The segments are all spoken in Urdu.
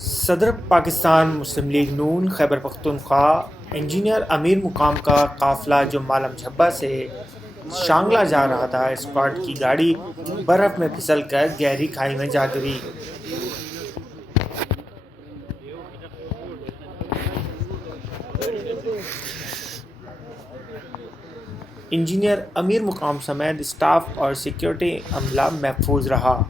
صدر پاکستان مسلم لیگ نون خیبرپختونخواہ انجنیئر امیر مقام کا قافلہ جو مالب جھبا سے شانگلہ جا رہا تھا، سکواڈ کی گاڑی برف میں پھسل کر گہری کھائی میں جاگری۔ انجنیئر امیر مقام سمیت سٹاف اور سیکورٹی عملہ محفوظ رہا۔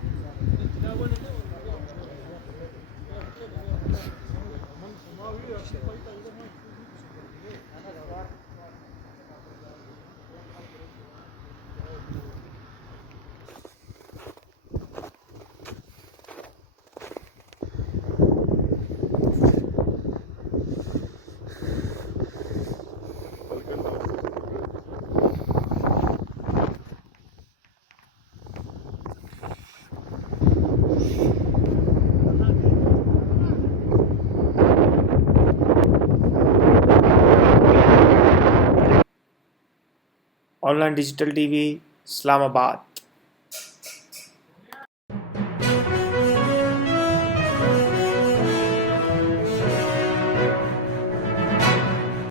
Online digital TV Islamabad آباد۔